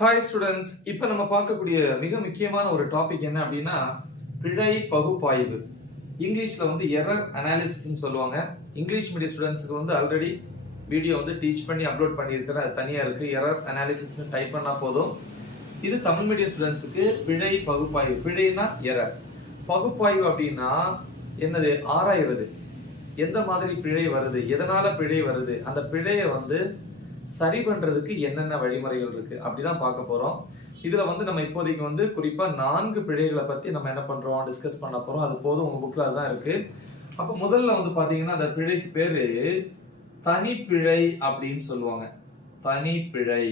Hi students, இப்போ நம்ம பார்க்கக்கூடிய மிக முக்கியமான ஒரு டாபிக் என்ன அப்படின்னா பிழை பகுப்பாய்வு. இங்கிலீஷ்ல எரர் அனாலிசிஸ் சொல்லுவாங்க. இங்கிலீஷ் மீடியம் ஸ்டூடெண்ட்ஸ்க்கு ஆல்ரெடி வீடியோ டீச் பண்ணி அப்லோட் பண்ணியிருக்கிறேன். அது தனியா இருக்கு. எரர் அனாலிசிஸ் டைப் பண்ணா போதும். இது தமிழ் மீடியம் ஸ்டூடெண்ட்ஸ்க்கு பிழை பகுப்பாய்வு. பிழைனா எரர், பகுப்பாய்வு அப்படின்னா என்னது? ஆராய்வது. எந்த மாதிரி பிழை வருது, எதனால பிழை வருது, அந்த பிழையை சரி பண்றதுக்கு என்னென்ன வழிமுறைகள் இருக்கு அப்படிதான் பார்க்க போறோம். இதுல நம்ம இப்போதைக்கு குறிப்பா 4 பிழைகளை பத்தி நம்ம என்ன பண்றோம், டிஸ்கஸ் பண்ண போறோம். அது போதும், உங்க புக்ல அதுதான் இருக்கு. அப்ப முதல்ல பாத்தீங்கன்னா அந்த பிழைக்கு பேரு தனிப்பிழை அப்படின்னு சொல்லுவாங்க. தனிப்பிழை.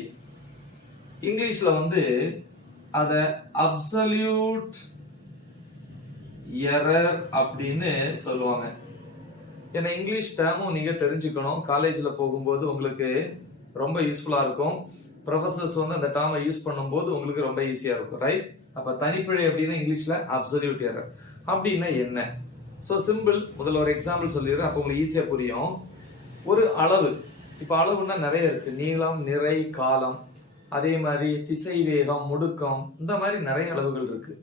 இங்கிலீஷ்ல அத அப்சல்யூட் எரர் அப்படின்னு சொல்லுவாங்க. ஏன்னா இங்கிலீஷ் டேர்மும் நீங்க தெரிஞ்சுக்கணும். காலேஜ்ல போகும்போது உங்களுக்கு ரொம்ப யூஸ்ஃபுல்லா இருக்கும். ப்ரொஃபசர்ஸ் அந்த டேர்மை யூஸ் பண்ணும்போது உங்களுக்கு ரொம்ப ஈஸியா இருக்கும், ரைட்? அப்ப தனிப்பிழை அப்படின்னா இங்கிலீஷ்ல அப்சல்யூட் எரர் அப்படின்னா என்ன? So simple. முதல்ல ஒரு எக்ஸாம்பிள் சொல்லிடுறேன், அப்போ உங்களுக்கு ஈஸியா புரியும். ஒரு அளவு, இப்ப அளவுன்னா நிறைய இருக்கு. நீளம், நிறை, காலம், அதே மாதிரி திசை வேகம், முடுக்கம், இந்த மாதிரி நிறைய அளவுகள் இருக்கு.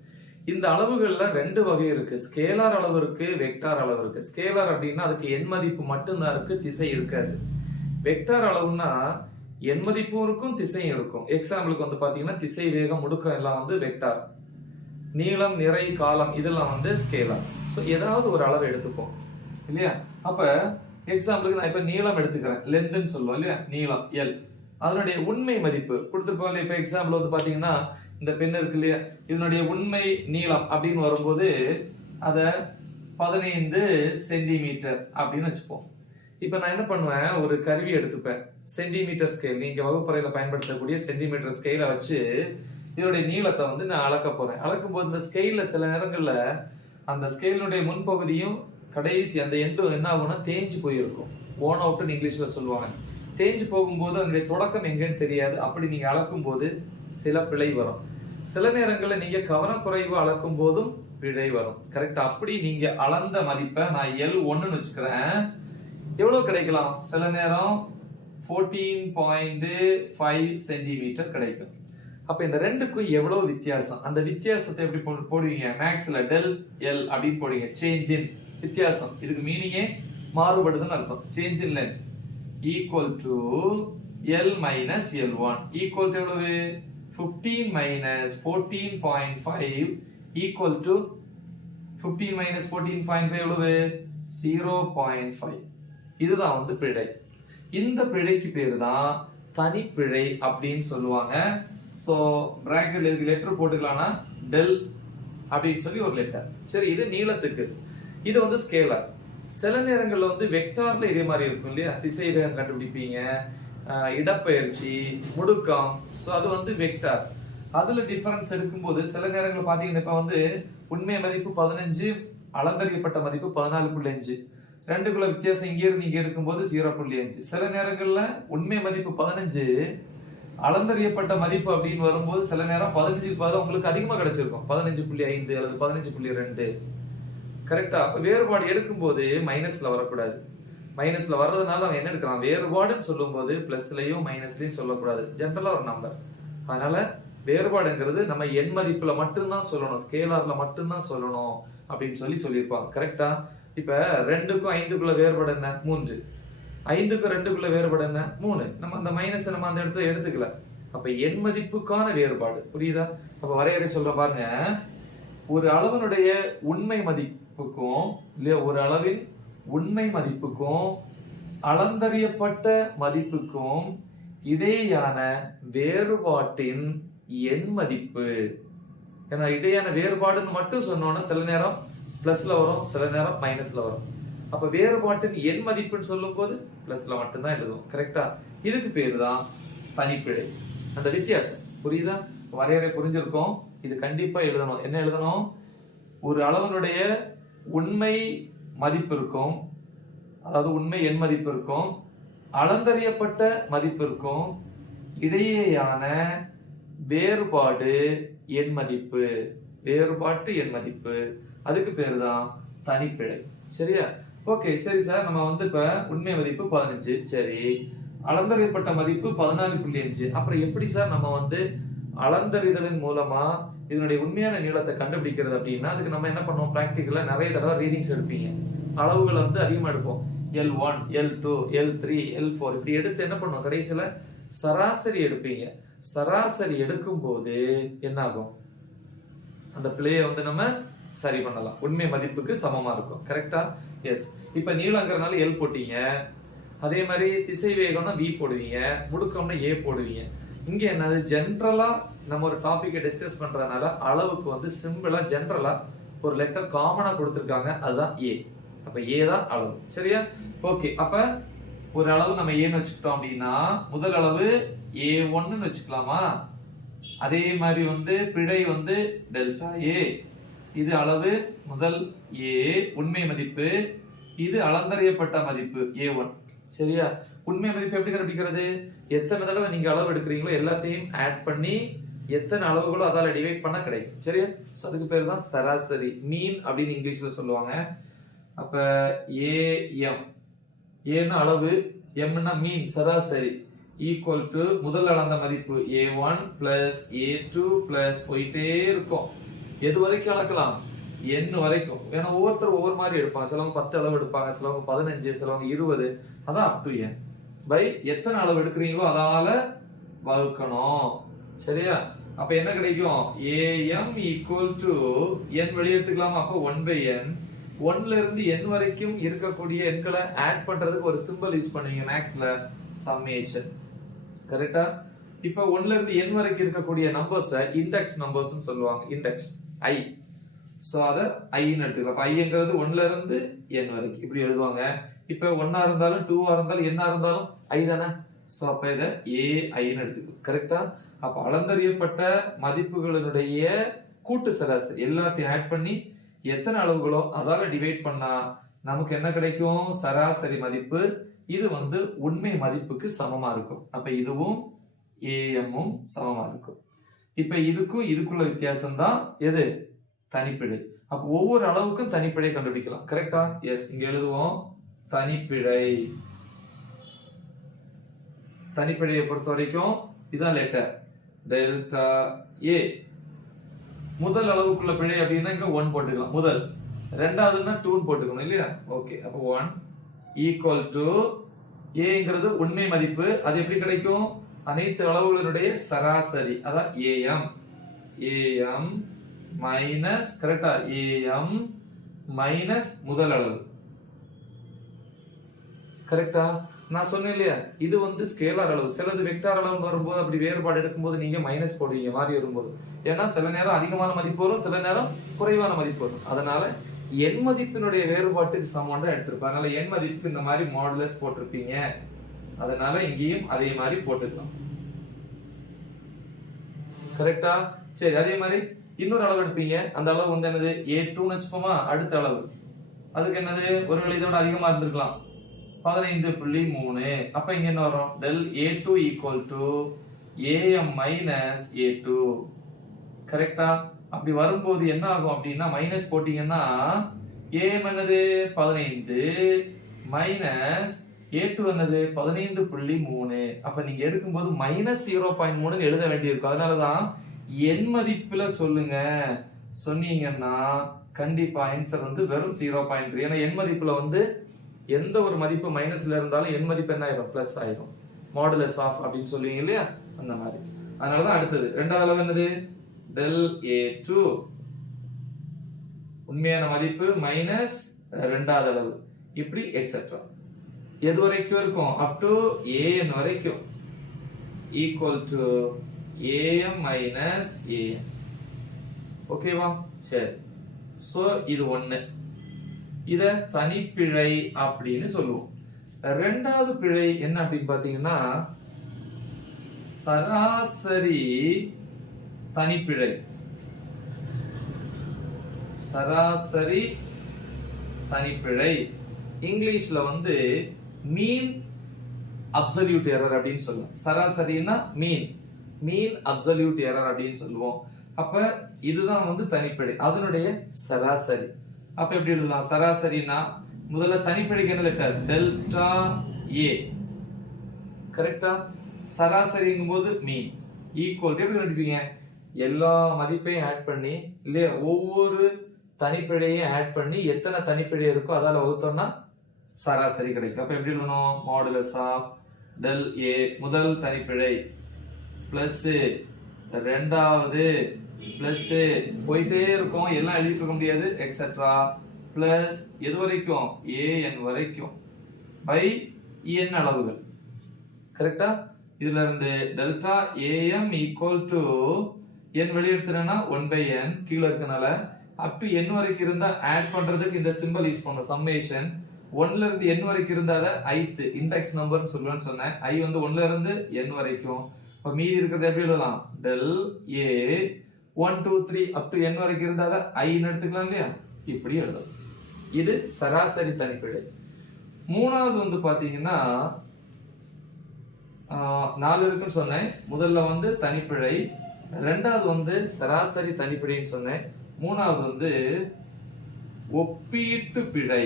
இந்த அளவுகள்ல 2 வகை இருக்கு. ஸ்கேலார் அளவு இருக்கு, வெக்டார் அளவு இருக்கு. ஸ்கேலார் அப்படின்னா அதுக்கு எண் மதிப்பு மட்டும்தான் இருக்கு, திசை இருக்காது. வெக்டார் அளவுன்னா எண் மதிப்பும் இருக்கும், திசையும் இருக்கும். எக்ஸாம்பிளுக்கு பாத்தீங்கன்னா திசை, வேகம், முடுக்கம் எல்லாம் வெக்டார். நீளம், நிறை, காலம் இதெல்லாம் ஸ்கேலார். ஸோ ஏதாவது ஒரு அளவை எடுத்துப்போம் இல்லையா? அப்ப எக்ஸாம்பிளுக்கு நான் இப்ப நீளம் எடுத்துக்கிறேன், லென்த்னு சொல்லுவோம் இல்லையா? நீளம் எல், அதனுடைய உண்மை மதிப்பு கொடுத்துருப்போம். இப்ப எக்ஸாம்பிள் பாத்தீங்கன்னா இந்த பெண் இருக்கு இல்லையா, இதனுடைய உண்மை நீளம் அப்படின்னு வரும்போது அத 15 சென்டிமீட்டர் அப்படின்னு வச்சுப்போம். இப்ப நான் என்ன பண்ணுவேன், ஒரு கருவி எடுத்துப்பேன், சென்டிமீட்டர் ஸ்கேல். நீங்க வகுப்பறையில பயன்படுத்தக்கூடிய சென்டிமீட்டர் ஸ்கேலை வச்சு இதனுடைய நீளத்தை நான் அளக்க போறேன். அளக்கும் போது இந்த ஸ்கேல்ல சில நேரங்கள்ல அந்த ஸ்கேலுடைய முன்பகுதியும் கடைசி அந்த எண்டும் என்ன ஆகும்னா தேஞ்சு போயிருக்கும். ஓன் அவுட்னு இங்கிலீஷ்ல சொல்லுவாங்க. தேஞ்சு போகும்போது அதனுடைய தொடக்கம் எங்கன்னு தெரியாது. அப்படி நீங்க அளக்கும் போது சில பிழை வரும். சில நேரங்கள்ல நீங்க கவனக்குறைவு அளக்கும் போதும் பிழை வரும். கரெக்டா? அப்படி நீங்க அளந்த மதிப்பை நான் L1ன்னு வச்சுக்கிறேன். எவ்வளவு கிடைக்கலாம்? சில நேரம் 14.5 சென்டிமீட்டர் கிடைக்கும். அப்ப இந்த ரெண்டுக்கும் எவ்வளவு வித்தியாசம், அந்த வித்தியாசத்தை எப்படி போடுவீங்க? மேக்ஸ்ல டெல் எல் அப்படின்னு போடுவீங்க. சேஞ்ச் இன், வித்தியாசம். இதுக்கு மீனிங்கே மாறுபடுதுன்னு அர்த்தம். Change in length equal to L minus L1 equal to எவ்வளவு? 15 மைனஸ் 14.5 ஈக்குவல் டு 15 மைனஸ் 14.5 எவ்வளவு? 0.5. இதுதான் பிழை. இந்த பிழைக்கு பேரு தான் தனிப்பிழை அப்படின்னு சொல்லுவாங்க. சோ பிராக்கெட்ல இருக்கு, லெட்டர் போட்டுக்கலாம்னா டெல் அப்படின்னு சொல்லி ஒரு லெட்டர். சரி, இது நீளத்துக்கு. இது ஸ்கேலர். சில நேரங்கள்ல வெக்டார்ல இதே மாதிரி இருக்கும் இல்லையா? திசை வேகம் கண்டுபிடிப்பீங்க, இடப்பெயர்ச்சி, முடுக்கம். சோ அது வெக்டார். அதுல டிஃபரன்ஸ் எடுக்கும்போது சில நேரங்கள் பாத்தீங்கன்னா இப்ப உண்மை மதிப்பு 15, அளந்தறியப்பட்ட மதிப்பு 14.5. ரெண்டுக்குள்ள வித்தியாசம் இங்கே இருந்து இங்க எடுக்கும்போது 0.5. சில நேரங்கள்ல உண்மை மதிப்பு 15, அளந்தறியப்பட்ட மதிப்பு அப்படின்னு வரும்போது சில நேரம் 15க்கு பதிலா உங்களுக்கு அதிகமா கிடைச்சிருக்கும், 15.5 அல்லது 15.2. கரெக்டா? அப்ப வேறுபாடு எடுக்கும்போது மைனஸ்ல வரக்கூடாது. மைனஸ்ல வர்றதுனால அவன் என்ன எடுக்கிறான், வேறுபாடுன்னு சொல்லும் போது பிளஸ்லயும் மைனஸ்லயும் சொல்லக்கூடாது. ஜென்ரலா ஒரு நம்பர். அதனால வேறுபாடுங்கிறது நம்ம எண் மதிப்புல மட்டும்தான் சொல்லணும், ஸ்கேலார்ல மட்டும்தான் சொல்லணும் அப்படின்னு சொல்லியிருப்பாங்க. கரெக்டா? இப்ப 2க்கும் 5க்குள்ள வேறுபாடு என்ன? 3. 5க்கும் 2க்குள்ள வேறுபாடு என்ன? 3. நம்ம அந்த மைனஸ் நம்ம அந்த இடத்துல எடுத்துக்கல. அப்ப எண் மதிப்புக்கான வேறுபாடு. புரியுதா? அப்ப வரையறை சொல்ற பாருங்க. ஒரு அளவினுடைய உண்மை மதிப்புக்கும் இல்லையா, ஒரு அளவின் உண்மை மதிப்புக்கும் அளந்தறியப்பட்ட மதிப்புக்கும் இடையேயான வேறுபாட்டின் எண் மதிப்பு. ஏன்னா இடையான வேறுபாடுன்னு மட்டும் சொன்னோம்னா சில நேரம் பிளஸ்ல வரும், சில நேரம் மைனஸ்ல வரும். அப்ப வேறுபாட்டின் எண் மதிப்புன்னு சொல்லும் போது பிளஸ்ல மட்டும்தான் எழுதுவோம். கரெக்டா? இதுக்கு பேரு தான் தனிப்பிழை. அந்த வித்தியாசம் புரியுதா? வரையறை புரிஞ்சிருக்கும். இது கண்டிப்பா எழுதணும். என்ன எழுதணும்? ஒரு அளவனுடைய உண்மை மதிப்பு இருக்கும், அதாவது உண்மை எண் மதிப்பு இருக்கும், அளந்தறியப்பட்ட மதிப்பு இருக்கும், இடையேயான வேறுபாடு எண் மதிப்பு. வேறுபாட்டு எண் மதிப்பு, அதுக்கு பேரு தான் தனிப்பிழை. சரியா? ஓகே, சரி சார். நம்ம இப்ப உண்மை மதிப்பு 15, சரி, அளந்தறியப்பட்ட மதிப்பு 14.5. அப்புறம் எப்படி சார் நம்ம அளந்தறிதலின் மூலமா இதனுடைய உண்மையான நீளத்தை கண்டுபிடிக்கிறது அப்படின்னா அதுக்கு நம்ம என்ன பண்ணுவோம், பிராக்டிக்கலா நிறைய தடவை ரீடிங்ஸ் எடுப்பீங்க, அளவுகளை வந்து அதிகமா எடுப்போம். L1, L2, L3, L4 இப்படி எடுத்து என்ன பண்ணுவோம், கடைசியில சராசரி எடுப்பீங்க. சராசரி எடுக்கும் போது என்ன ஆகும், அந்த பிழையை வந்து நம்ம சரி பண்ணலாம், உண்மை மதிப்புக்கு சமமா இருக்கும். கரெக்டா? எஸ். இப்ப நீளங்கிறனால L போட்டீங்க, அதே மாதிரி திசை வேகம்னா V போடுவீங்க, முடுக்கம்னா A போடுவீங்க. இங்க என்னது, ஜென்ரலா நம்ம ஒரு டாபிக்கை டிஸ்கஸ் பண்றதுனால அளவுக்கு வந்து சிம்பிளா ஜென்ரலா ஒரு லெட்டர் காமனா கொடுத்திருக்காங்க, அதுதான் A. அப்ப A தான் அளவு. சரியா? ஓகே. அப்ப ஒரு அளவு நம்ம ஏன்னு வச்சுக்கிட்டோம் அப்படின்னா முதல் அளவு A1ன்னு வச்சுக்கலாமா? அதே மாதிரி வந்து பிழை வந்து டெல்டா A. இது அளவு முதல் A, உண்மை மதிப்பு. இது அளந்தறியப்பட்ட மதிப்பு A1. சரியா? உண்மை மதிப்பு எப்படி கண்டுபிடிக்கிறது, எத்தனை தடவை நீங்க அளவு எடுக்கிறீங்களோ எல்லாத்தையும் ஆட் பண்ணி எத்தனை அளவுகளோ அதால டிவைட் பண்ணா கிடைக்கும். சரியா? சோ அதுக்கு பேர் தான் சராசரி, மீன் அப்படின்னு இங்கிலீஷ்ல சொல்லுவாங்க. அப்ப AM, ஏன்னா அளவு, எம்னா மீன் சராசரி, ஈக்குவல் டு முதல் அளந்த மதிப்பு A1 பிளஸ் A2 பிளஸ் போயிட்டே இருக்கும். எது வரைக்கும் அளக்கலாம், n வரைக்கும். ஏன்னா ஒவ்வொருத்தரும் ஒவ்வொரு மாதிரி எடுப்பாங்க, சிலவங்க 10 அளவு எடுப்பாங்க, சிலவங்க 15, சிலவங்க 20. அதான் அப் டு n பை எத்தனை அளவு எடுக்கிறீங்களோ அதால வகுக்கணும். சரியா? அப்ப என்ன கிடைக்கும், AM ஈக்குவல் டு n வெளியே எடுத்துக்கலாமா? அப்ப 1/n. 1ல இருந்து n வரைக்கும் இருக்கக்கூடிய எண்களை ஆட் பண்றதுக்கு ஒரு சிம்பல் யூஸ் பண்ணுவீங்க மேக்ஸ்ல, சம்மேஷன். கரெக்டா? இப்ப 1ல இருந்து n வரைக்கும் இருக்கக்கூடிய நம்பர்ஸ் இண்டெக்ஸ் நம்பர்ஸ் சொல்லுவாங்க, இண்டெக்ஸ் I. சோ அத I ன்னு எடுத்துக்கலாம். அப்ப Iங்கிறது 1ல இருந்து n வரைக்கும் இப்படி எழுதுவாங்க. இப்ப 1ஆ இருந்தாலும் 2ஆ இருந்தாலும் n ஆ இருந்தாலும் I தானே. சோ அப்ப இத AI ன்னு எடுத்துக்கலாம். கரெக்டா? அப்ப அளந்தறியப்பட்ட மதிப்புகளினுடைய கூட்டு சராசரி எல்லாத்தையும் ஆட் பண்ணி எத்தனை அளவுகளோ அதால டிவைட் பண்ணா நமக்கு என்ன கிடைக்கும், சராசரி மதிப்பு. இது வந்து உண்மை மதிப்புக்கு சமமா இருக்கும். அப்ப இதுவும் AM-உம் சமமா இருக்கும். இப்ப இதுக்கும் இதுக்குள்ள வித்தியாசம் தான் எது, தனிப்பிழை. அப்ப ஒவ்வொரு அளவுக்கும் தனிப்பிழை கண்டுபிடிக்கலாம். கரெக்டா? எஸ். இங்க எழுதுவோம் தனிப்பிழை. தனிப்பிழையை பொறுத்த வரைக்கும் இதான் லெட்டர் டெல்டா A. முதல் அளவுக்குள்ள பிழை அப்படின்னா இங்க 1 போட்டுக்கலாம் முதல், ரெண்டாவதுன்னா 2 போட்டுக்கணும் இல்லையா? ஓகே. அப்ப 1 ஈக்குவல் டு Aங்கிறது உண்மை மதிப்பு. அது எப்படி கிடைக்கும், அனைத்து அளவுகளினுடைய சராசரி, அதான் AM மைனஸ், கரெக்டா, AM மைனஸ் முதல் அளவு. கரெக்டா? நான் சொன்னேன் இல்லையா, இது வந்து ஸ்கேலார் அளவு. சிலது வெக்டார் அளவு வரும்போது அப்படி வேறுபாடு எடுக்கும்போது நீங்க மைனஸ் போடுவீங்க மாறி வரும்போது. ஏன்னா சில நேரம் அதிகமான மதிப்பு வரும், சில நேரம் குறைவான மதிப்பு வரும். அதனால எண் மதிப்பினுடைய வேறுபாட்டுக்கு சமம் தான் எடுத்திருப்பேன். அதனால எண் மதிப்புக்கு இந்த மாதிரி மாடுலஸ் போட்டிருப்பீங்க. அதனால இங்கேயும் அதே மாதிரி போட்டுக்கலாம். கரெக்டா? சரி. அதே மாதிரி இன்னொரு அளவு எடுப்பீங்க. அந்த அளவு வந்து என்னது, A2ன்னு வச்சுப்போமா? அடுத்த அளவு அதுக்கு என்னது, ஒருவேளை இதோட அதிகமா இருந்திருக்கலாம், 15.3. அப்ப இங்க என்ன வரும், del A2 equal to AM minus A2. கரெக்டா? அப்படி வரும்போது என்ன ஆகும் அப்படின்னா, மைனஸ் போட்டீங்கன்னா AM என்னது 15 மைனஸ் A2 என்னது 15.3. அப்ப நீங்க எடுக்கும்போது மைனஸ் 0.3 எழுத வேண்டியிருக்கும். அதனாலதான் எண் மதிப்புல சொல்லுங்க சொன்னீங்கன்னா கண்டிப்பா ஆன்சர் வந்து வெறும் 0.3. ஏன்னா எண் மதிப்புல வந்து எந்த ஒரு மதிப்பு மைனஸ்ல இருந்தாலும் எண் மதிப்பு என்ன ஆயிடும், பிளஸ் ஆயிடும். மாடுலஸ் ஆஃப் அப்படின்னு சொல்லுவீங்க இல்லையா, அந்த மாதிரி. அதனாலதான் அடுத்தது ரெண்டாவது அளவு என்னது, del A2 உண்மையான மதிப்பு மைனஸ் ரெண்டாவது அளவு, இப்படி எக்ஸெட்ரா. எது வரைக்கும் இருக்கும், அப் டு an வரைக்கும், equal to am minus an. ஓகேவா? சரி. சோ இது ஒண்ணு. இத தனிப்பிழை அப்படின்னு சொல்லுவோம். ரெண்டாவது பிழை என்ன அப்படின்னு பாத்தீங்கன்னா, சராசரி தனிப்பிழை. சராசரி தனிப்பிழை இங்கிலீஷ்ல வந்து மீன் அப்சல்யூட் எரர் அப்படின்னு சொல்லுவோம். சராசரினா மீன் அப்சல்யூட் எரர் அப்படின்னு சொல்லுவோம். அப்ப இதுதான் வந்து தனிப்பிழை, அதனுடைய சராசரி. அப்ப எப்படி எழுதலாம், சராசரினா முதல்ல தனிப்பிழைக்கு என்ன லெட்டர், டெல்டா A. கரெக்டா? சராசரிங்கும் போது மீன். ஈக்குவல் எப்படி கண்டுபிடிப்பீங்க? எல்லா மதிப்பையும் ஆட் பண்ணி இல்லையா, ஒவ்வொரு தனிப்பிழையும் ஆட் பண்ணி எத்தனை தனிப்பிழை இருக்கோ அதால வகுத்தோம்னா சராசரி கிடைக்கும். அப்ப எப்படி எழுதணும்? மாடுலஸ் ஆஃப் டெல் ஏ முதல் தனிப்பிழை பிளஸ் ரெண்டாவது பிளஸ் போயிட்டே இருக்கும், எல்லாம் எழுதிட்டு இருக்க முடியாது, எக்ஸெட்ரா பிளஸ் எது வரைக்கும்? ஏஎன் வரைக்கும் பை என் அளவுகள். கரெக்டா? இதுல இருந்து delta AM equal to n வெளியெடுத்துனா 1/n கீழே இருக்கனால அப் டு n வரைக்கும் இருந்தா ஆட் பண்றதுக்கு இந்த சிம்பல் யூஸ் பண்ணணும், சம்மேஷன். 1ல இருந்து n வரைக்கும் இருந்தா அதை ith இண்டெக்ஸ் நம்பர்னு சொல்லுவேன்னு சொன்னேன். i வந்து 1ல இருந்து n வரைக்கும். இப்ப மீதி இருக்கிறது எப்படி எழுதலாம்? Delta 1 2 3 up to n வரைக்கும் இருந்தா அதை ஐன்னு எடுத்துக்கலாம் இல்லையா? இப்படி எழுதலாம். இது சராசரி தனிப்பிழை. மூணாவது வந்து பாத்தீங்கன்னா 4 இருக்குன்னு சொன்னேன். முதல்ல வந்து தனிப்பிழை, ரெண்டாவது வந்து சராசரி தனிப்பிழைன்னு சொன்னேன், மூணாவது வந்து ஒப்பீட்டு பிழை,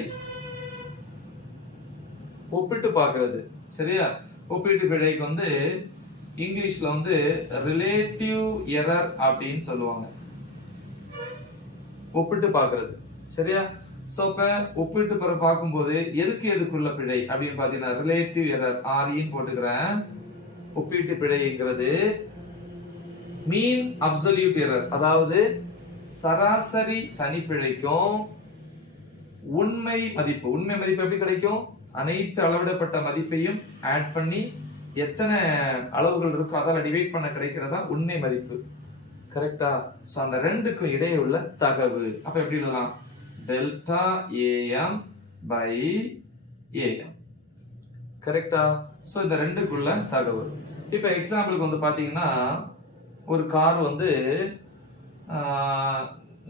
ஒப்பிட்டு பார்க்கிறது. சரியா? ஒப்பீட்டு பிழைக்கு வந்து இங்கிலீஷ்ல வந்து ரிலேட்டிவ் எரர் அப்படின்னு சொல்லுவாங்க, ஒப்பிட்டு பார்க்கிறது. சரியா? சோ இப்ப ஒப்பிட்டு பார்க்கும்போது எதுக்குள்ள பிழை அப்படின்னு பாத்தீங்கன்னா ரிலேட்டிவ் எரர் ஆர்இன்னு போட்டுக்கிறேன். ஒப்பீட்டு பிழைங்கிறது மீன் அப்சல்யூட் எரர், அதாவது சராசரி தனிப்பிழைக்கும் உண்மை மதிப்பு. உண்மை மதிப்பு எப்படி கிடைக்கும்? அனைத்து அளவிடப்பட்ட மதிப்பையும் ஆட் பண்ணி எத்தனை அளவுகள் இருக்கோ அதால டிவைட் பண்ண கிடைக்கிறதா உண்மை மதிப்பு. கரெக்டா? சோ அந்த ரெண்டுக்கும் இடையே உள்ள தகவு. அப்ப எப்படி எழுதலாம்? Delta AM by AM. கரெக்டா? சோ இந்த ரெண்டுக்குள்ள தகவல். இப்ப எக்ஸாம்பிளுக்கு வந்து பாத்தீங்கன்னா ஒரு கார் வந்து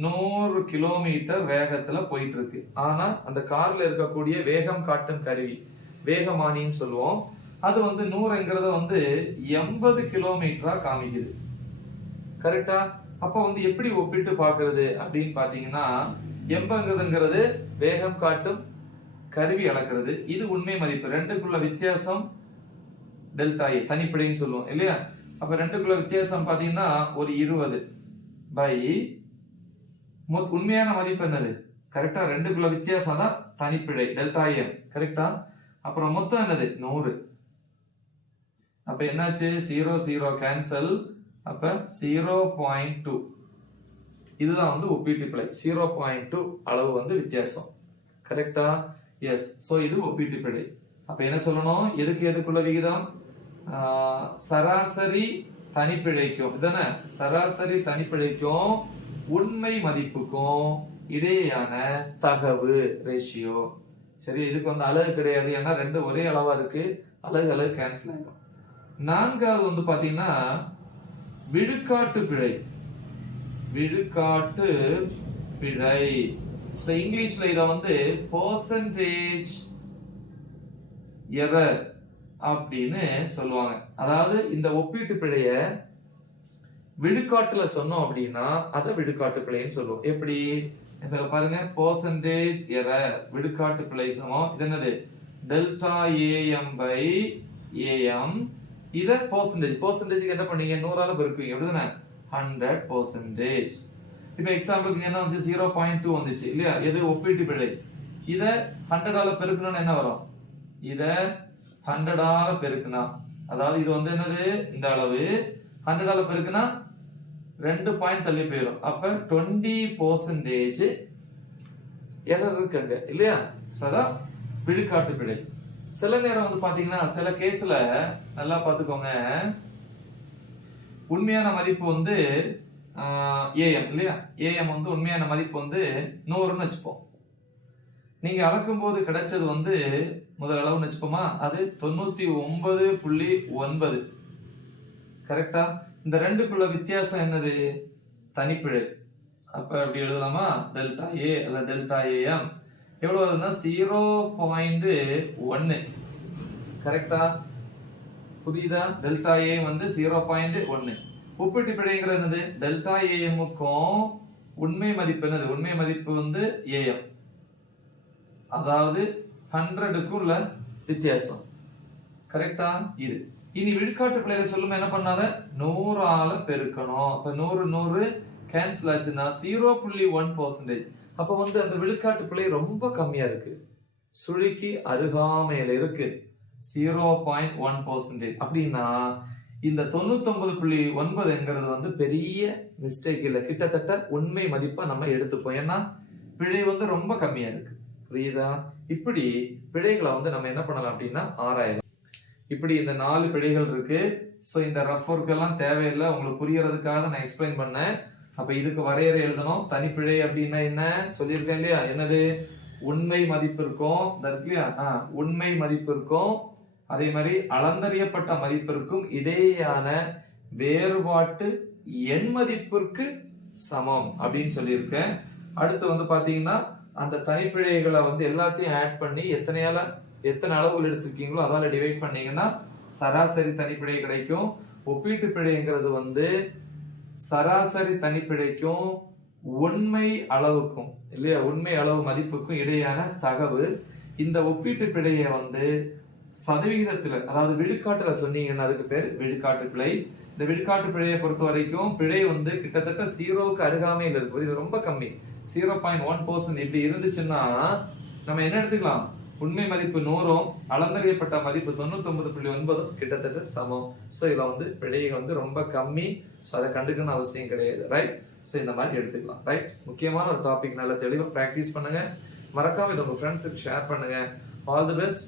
100 கிலோமீட்டர் வேகத்துல போயிட்டு இருக்கு. ஆனா அந்த கார்ல இருக்கக்கூடிய வேகம் காட்டும் கருவி, வேகமானின்னு சொல்லுவோம், அது வந்து 100ங்கிறத வந்து 80 கிலோமீட்டரா காமிக்குது. கரெக்டா? அப்ப வந்து எப்படி ஒப்பிட்டு பாக்குறது அப்படின்னு பாத்தீங்கன்னா 80ங்கிறது வேகம் காட்டும் கருவி அளக்கிறது, இது உண்மை மதிப்பு. ரெண்டுக்குள்ள வித்தியாசம் டெல்டா ஏ தனிப்பிழைன்னு சொல்லுவோம் இல்லையா? அப்ப ரெண்டுக்குள்ள வித்தியாசம் பாத்தீங்கன்னா ஒரு 20 பை உண்மையான மதிப்பு என்னது? கரெக்டா? ரெண்டுக்குள்ள வித்தியாசம் தான் தனிப்பிழை டெல்டா ஏ. கரெக்டா? அப்புறம் மொத்தம் என்னது? 100. அப்ப என்னாச்சு? 0 0 கேன்சல், அப்ப 0.2. இதுதான் வந்து ஒப்பீட்டு பிழை. 0.2 அளவு வந்து வித்தியாசம். கரெக்டா? எஸ். சோ இது ஒப்பீட்டு பிழை. அப்ப என்ன சொல்லணும்? எதுக்குள்ள விகிதம்? சராசரி தனிப்பிழைக்கும், இதானே? சராசரி தனிப்பிழைக்கும் உண்மை மதிப்புக்கும் இடையேயான தகவு ரேஷியோ. சரி, இதுக்கு வந்து அலகு கிடையாது, ஏன்னா ரெண்டு ஒரே அளவா இருக்கு, அலகு கேன்சல் ஆயிடும். நான்காவது வந்து பாத்தீங்கன்னா விழுக்காட்டு பிழை. விழுக்காட்டு பிழை. சோ இங்கிலீஷ்ல இத வந்து பெர்சன்டேஜ் எரர் அப்படின்னு சொல்லுவாங்க. அதாவது இந்த ஒப்பீட்டு பிழைய விழுக்காட்டுல சொன்னோம் அப்படின்னா அதை விழுக்காட்டு பிழைன்னு சொல்லுவோம். எப்படி? இதுல பாருங்க, பெர்சன்டேஜ் எரர் விழுக்காட்டு பிழை சமம் இது என்னது? Delta AM by A M. இத பெர்சன்டேஜ்க்கு என்ன பண்ணீங்க? 100ஆல பெருக்குவீங்க, அப்படிதானே? 100%. இப்ப எக்ஸாம்பிளுக்கு என்ன வந்து 0.2 வந்துச்சு இல்லையா? எது? ஒப்பீட்டு பிழை. இத 100ஆல பெருக்கணும்னா என்ன வரும்? இத 100ஆல பெருக்குனா, அதாவது இது வந்து என்னது? இந்த அளவு 100ஆல பெருக்குனா 2 பாயிண்ட் தள்ளி போயிடும். அப்ப 20% எரர் இருக்குங்க இல்லையா? சதா விழுக்காட்டு பிழை. சில நேரம் வந்து பாத்தீங்கன்னா சில கேஸ்ல நல்லா பாத்துக்கோங்க, உண்மையான மதிப்பு வந்து ஏஎம் இல்லையா? ஏஎம் வந்து உண்மையான மதிப்பு வந்து 100ன்னு வச்சுப்போம். நீங்க அளக்கும் போது கிடைச்சது வந்து முதல் அளவுன்னு வச்சுப்போமா, அது 99.9. கரெக்டா? இந்த ரெண்டுக்குள்ள வித்தியாசம் என்னது? தனிப்பிழை. அப்ப அப்படி எழுதலாமா? டெல்டா ஏ அல்ல டெல்டா ஏஎம் எவ்வளவு வருதுன்னா 0.1. கரெக்டா? புரியுதா? டெல்டா ஏ வந்து 0.1. ஒப்பீட்டு பிழைங்கிறது என்னது? டெல்டா ஏஎம்முக்கும் உண்மை மதிப்பு என்னது? உண்மை மதிப்பு வந்து ஏஎம், அதாவது 100க்கு உள்ள வித்தியாசம். கரெக்டா? இனி விழுக்காட்டு பிழையில சொல்லும் என்ன பண்ணாத 100ஆல பெருக்கணும். அப்ப 100 கேன்சல் ஆச்சுன்னா 0.1%. அப்ப வந்து அந்த விழுக்காட்டு பிழை ரொம்ப கம்மியா இருக்கு, சுழிக்கு அருகாமையில இருக்கு 0.1%. அப்படின்னா இந்த 99.9 வந்து பெரிய மிஸ்டேக் இல்லை, கிட்டத்தட்ட உண்மை மதிப்பா நம்ம எடுத்துப்போம். ஏன்னா பிழை வந்து ரொம்ப கம்மியா இருக்கு. புரியுதா? இப்படி பிழைகளை வந்து நம்ம என்ன பண்ணலாம் அப்படின்னா ஆராயலாம். இப்படி இந்த 4 பிழைகள் இருக்கு. ஸோ இந்த ரஃப் ஒர்க் எல்லாம் தேவையில்லை, உங்களுக்கு புரியறதுக்காக நான் எக்ஸ்பிளைன் பண்ணேன். அப்ப இதுக்கு வரையறை எழுதணும். தனிப்பிழை அப்படின்னா என்ன சொல்லியிருக்கேன் இல்லையா? என்னது? உண்மை மதிப்பு இருக்கும், இல்லையா? உண்மை மதிப்பு இருக்கும், அதே மாதிரி அளந்தறியப்பட்ட மதிப்பிற்கும் இடையேயான வேறுபாட்டு எண் மதிப்பிற்கு சமம் அப்படின்னு சொல்லியிருக்கேன். அடுத்து வந்து பாத்தீங்கன்னா அந்த தனிப்பிழைகளை வந்து எல்லாத்தையும் ஆட் பண்ணி எத்தனை அளவுகள் எடுத்திருக்கீங்களோ அதால டிவைட் பண்ணீங்கன்னா சராசரி தனிப்பிழை கிடைக்கும். ஒப்பீட்டு பிழைங்கிறது வந்து சராசரி தனிப்பிழைக்கும் உண்மை அளவுக்கும் இல்லையா, உண்மை அளவு மதிப்புக்கும் இடையான தகவு. இந்த ஒப்பீட்டு பிழையை வந்து சதவிகிதத்துல, அதாவது விழுக்காட்டுல சொன்னீங்கன்னா அதுக்கு பேர் விழுக்காட்டு பிழை. இந்த விழுக்காட்டு பிழையை பொறுத்த வரைக்கும் பிழை வந்து கிட்டத்தட்ட 0க்கு அருகாமையில் இருக்குது. இது ரொம்ப கம்மி, 0.1%. இப்படி இருந்துச்சுன்னா நம்ம என்ன எடுத்துக்கலாம்? உண்மை மதிப்பு 100, அளந்தறியப்பட்ட மதிப்பு 99.9 கிட்டத்தட்ட சமம். ஸோ இதுல வந்து பிழைகள் வந்து ரொம்ப கம்மி. ஸோ அதை கண்டுக்கணும் அவசியம் கிடையாது, ரைட்? ஸோ இந்த மாதிரி எடுத்துக்கலாம், ரைட்? முக்கியமான ஒரு டாபிக், நல்லா தெளிவாக ப்ராக்டிஸ் பண்ணுங்க. மறக்காம இதை உங்க ஃப்ரெண்ட்ஸுக்கு ஷேர் பண்ணுங்க. All the best.